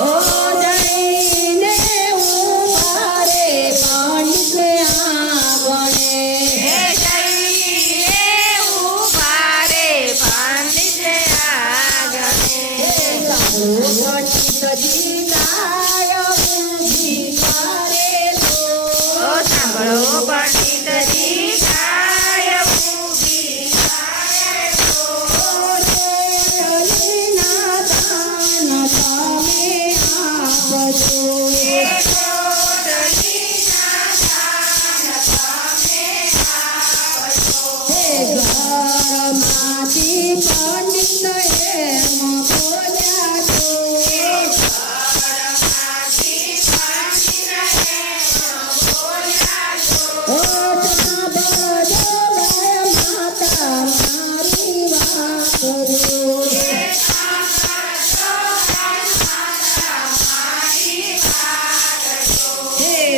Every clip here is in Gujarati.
ઓ જઈને ઉભા રે પંડિતને આંગણે સાંભળો પંડિતજી ગાય ઊભી ગાય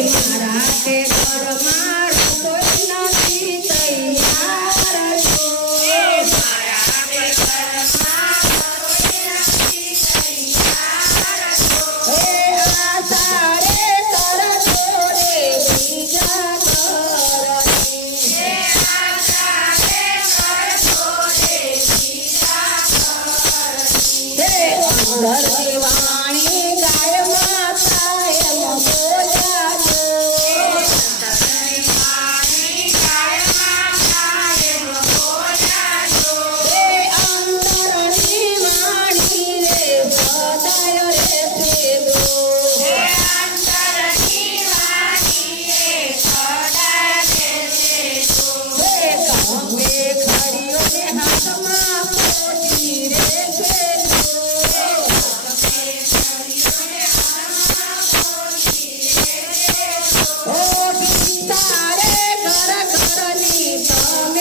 મારા કે ઘરમાં રસોઈ નથી તૈયાર આસારે કરજો રે બીજા ઘરની વાણી ગાય માતા એમ બોલ્યા